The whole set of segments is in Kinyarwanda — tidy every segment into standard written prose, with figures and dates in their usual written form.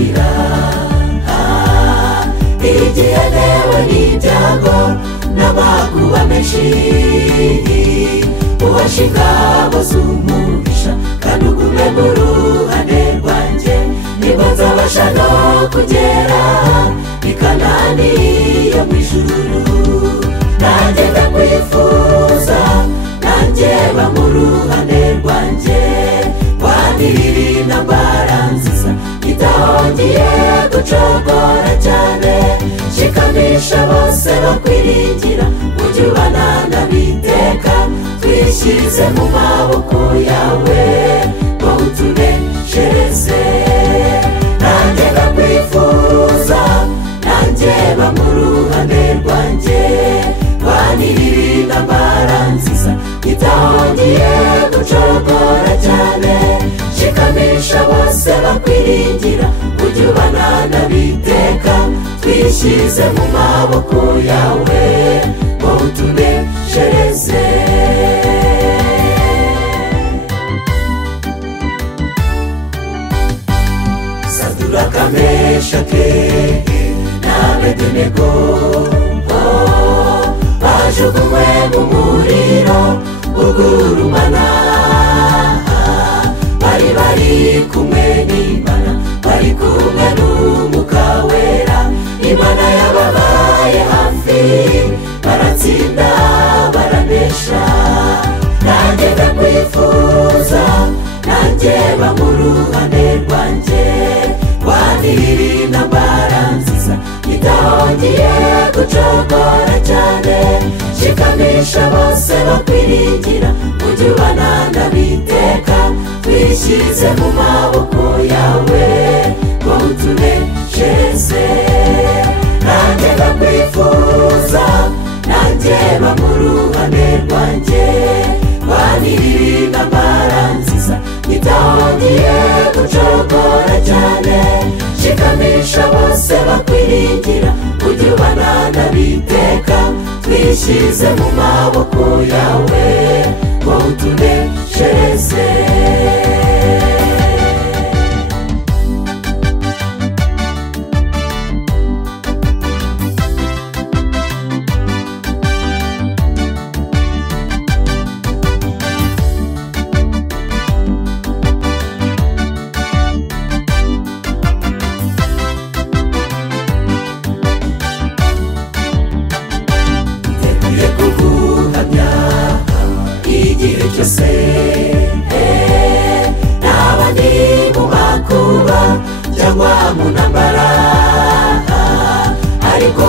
kurira igihe newe n'ibyago n'amakuba menshi uwashinga bose umugisha kandi ugume mu ruhande rwanjye niba nzabasha no kugera i Kanani yo mu ijuru nanjye ndakwifuza nanjye ba mu ruhande rwanjye wanirira intambara nziza itahongiye gucogora cyane shikamisha bose bakwiringira ujye ubana n'abiteka twishyize mu maboko yawe ngo utuneshereze nanjye ndakwifuza nanjye ba mu ruhande rwanjye wanirira intambara nziza itahongiye gucogora cyane shikamisha bose bakwiringira ujye ubana n'abiteka twishyize mu maboko yawe ngo utuneshereze Saduraka Meshake na Abedenego bajugunywe mu muriro ugurumana bari kumwe n'Imana bari kumwe n'Umwuka Wera Imana yababaye hafi baratsinda baranesha nanjye ndakwifuza nanjye ba mu ruhande rwanjye wanirira intambara nziza itahongiye gucogora cyane shikamisha bose bakwiringira ujye ubana n'abiteka twishyize mu maboko yawe ngo utuneshereze nanjye ndakwifuza nanjye ba mu ruhande rwanjye wanirira intambara nziza itahongiye gucogora cyane shikamisha bose bakwiringira ujye ubana n'abiteka twishyize mu maboko yawe ngo utuneshereze n'abandi mu makuba cyangwa mu ntambara ariko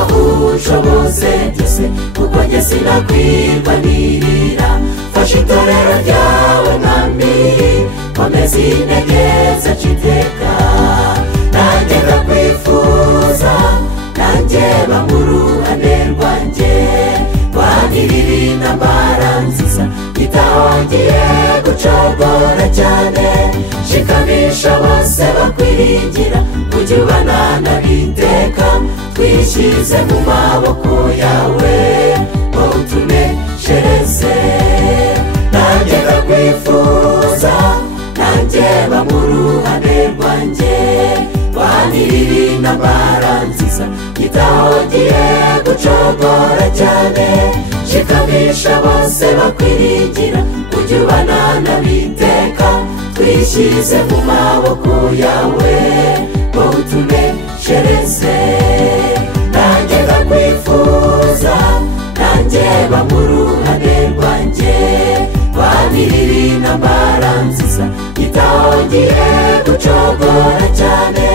ushoboze byose kuko njye sinakwirwanirira fasha itorero ryawe mwami komeza intege zacu iteka nanjye ndakwifuza nanjye ba mu ruhande rwanjye wanirira intambara nziza itahongiye gucogora cyane shikamisha bose bakwiringira ujye ubana n'abiteka twishyize mu maboko yawe ngo utuneshereze nanjye ndakwifuza nanjye ba mu ruhande rwanjye wanirira intambara nziza itahongiye gucogora cyane shikamisha bose bakwiringira ujye ubana n'abiteka twishyize mu maboko yawe ngo utuneshereze nanjye ndakwifuza nanjye ba mu ruhande rwanjye wanirira intambara nziza itahongiye gucogora cyane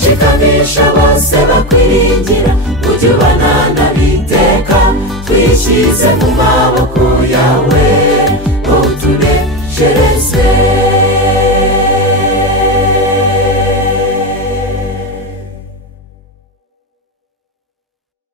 shikamisha bose bakwiringira ujye ubana n'abiteka twishyize mu maboko